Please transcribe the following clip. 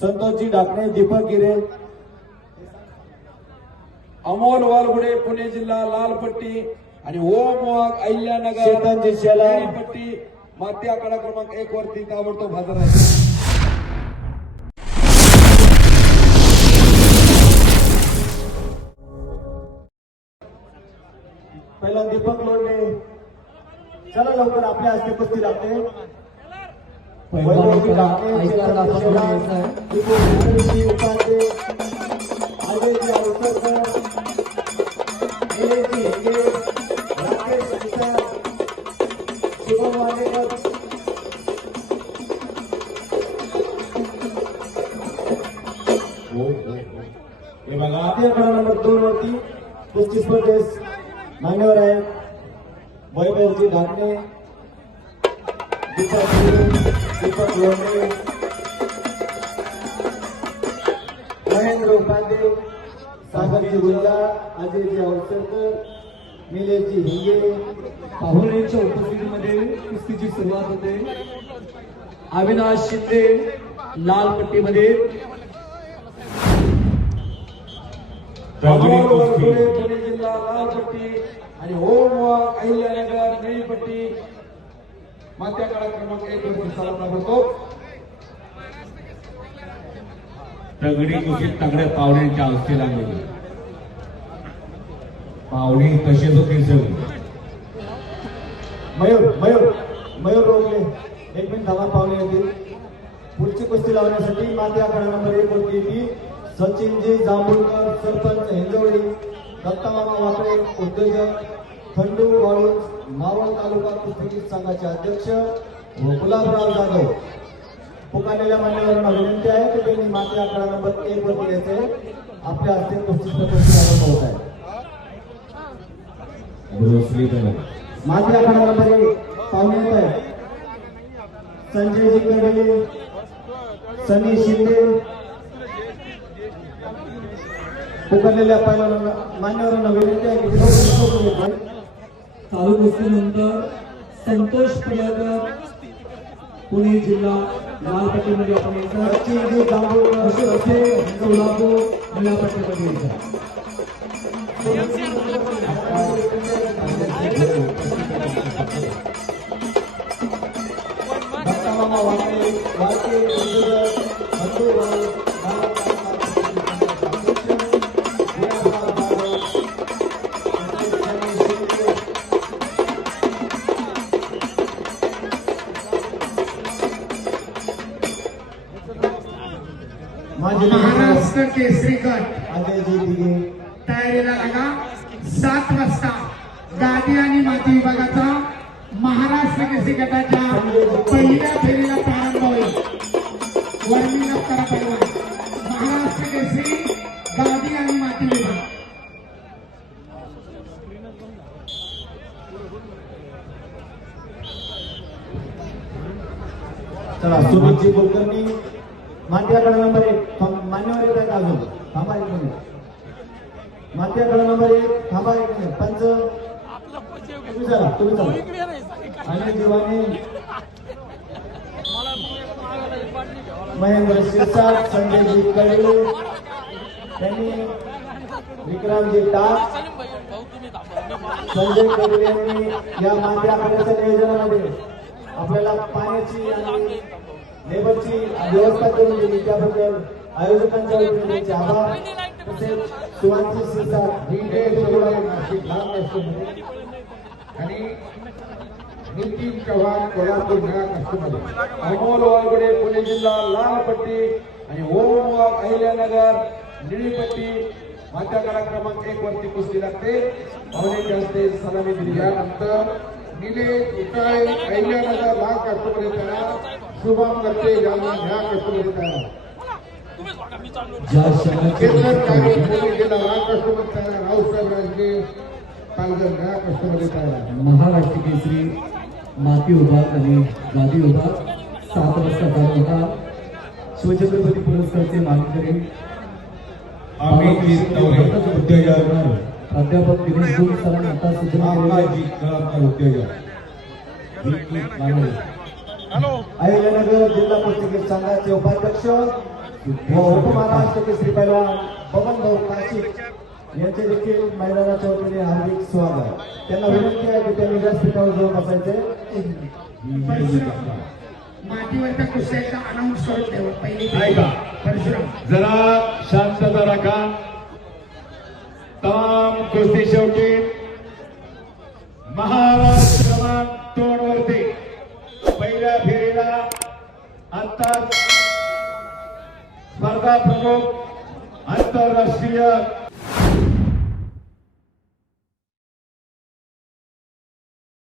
संतोषजी डाकणे दीपक गिरे अमोल वालगुडे पुणे जिल्हा लालपट्टी आणि ओम वाघ अहिल्यानगर. पट्टी माती आकडा क्रमांक एक वरती ताबडतोब हजर आहे. पहिला दीपक लोंढे. चला लवकर आपल्या हस्ते कुस्ती लागते हे बघा भारतीय कडा नंबर दोन वरती कुस्ती स्पर्धेस मान्यवर आहे वैभवजी ढाकणे दीपक महेंद्र उपाध्ये सागरजी गुल्ला अजयजी अवसरकर निलेशजी हिंगे पाहुण्यांच्या उपस्थितीमध्ये कुस्तीची सुरुवात होते अविनाश शिंदे लाल पट्टीमध्ये पुणे जिल्हा लालपट्टी आणि ओम वाघ अहिल्यानगर निळीपट्टी माती आकडा क्रमांक एक वरती चला ताबडतोब दगडी कुस्ती तगड्या पाहुण्यांच्या अवस्थे लागलेली पाहुणे तसेच होते सगळे मयूर मयूर मयूर रोगले एक मिनिट धावा पाहुणे येतील. पुढची कुस्ती लावण्यासाठी माती आकडा नंबर एक वरती येतील सचिनजी जांभूळकर सरपंच हिंजवडी दत्तामामा वाकळे उद्योजक खंडू वाळूज मावळ तालुका कुस्ती संघाचे अध्यक्ष व गुलाबराव जाधव. पुकारलेल्या मान्यवरांना विनंती आहे की त्यांनी माती आकडा नंबर एक वरती यायचे आपल्या हस्ते कुस्ती स्पर्धेची आरंभ होत आहे माझे आकडा नंबर एक पाहुणे येत आहे संजयजी कडे सनी शिंदे. पुकारलेल्या पहिल्या मान्यवरांना विनंती आहे की लवकर लवकर येत आहे. चालू कुस्तीनंतर संतोष पिळकर पुणे जिल्हा लाल पट्टीमध्ये आपण सोलापूर निळ्या पट्टीमध्ये महाराष्ट्र केसरी गट. अजयजी दिघे तयारीला लागा सात वाजता गादी आणि माती विभागाचा महाराष्ट्र केसरी गटाच्या पहिल्या फेरीला प्रारंभ होईल. वर्मिंग अप करा पहिला. महाराष्ट्र केसरी गादी आणि माती विभाग. चला सुमितजी कुलकर्णी. मांड्याकडे नंबर एक थांब- मान्यवर येत अजून. थांबा एक मिनिट. गड नंबर एक थांबा एक मिनिट. पंच. तुम्ही चला तुम्ही चला. आणि महेंद्र शिरसाट संजयजी कडे त्यांनी विक्रमजी टाक. संजयकडे यांनी या मांड्या नियोजनामध्ये आपल्याला पाण्याची आणि लेबरची व्यवस्था करून दिली. त्याबद्दल आयोजकांच्या वतीने आभार. तसेच शिवांची शिरसाट ही देश सोडून नाशिक लांब राष्ट्रमध्ये आणि नितीन चव्हाण कोल्हापूर कस्टमर. अमोल वालगुडे पुणे जिल्हा लालपट्टी आणि ओम वाघ अहिल्यानगर निळीपट्टी. माती आकडा क्रमांक एक वरती कुस्ती लागते. पाहुण्याच्या हस्ते सलामी दिली. यानंतर निलेश उकाळे अहिल्यानगर लाल कस्टमर तयार शुभम गट्टे जालना ह्या कस्टमर तयार केंद्र काही पुणे जिल्हा लाल कस्टमर तयार रावसाहेब राजगे पालघर ह्या कस्टमर तयार महाराष्ट्र केसरी माती विभाग आणि गादी विभाग सात वाजता चालू होता. शिवछत्रपती पुरस्कारचे मानकरी उद्योजक. प्राध्यापक दिनेश गुल सरांनी आता सूचना कळमकर उद्योजक. अहिल्यानगर जिल्हा कुस्तीगीर संघाचे उपाध्यक्ष व उपमहाराष्ट्र केसरी पैलवान पवन भाऊ काशिक यांचे देखील मैदानाच्या वतीने हार्दिक स्वागत. त्यांना विनंती आहे की त्यांनी व्यासपीठावर जाऊन बसायचे. परशुराम मातीवरच्या कुस्त्याचा अनाऊन्स करून ठेवा. पहिली ऐका. परशुराम. जरा शांतता राखा. तमाम कुस्ती शेवटी महाराष्ट्र क्रमांक दोन वरती पहिल्या फेरीला आता स्पर्धा प्रमुख आंतरराष्ट्रीय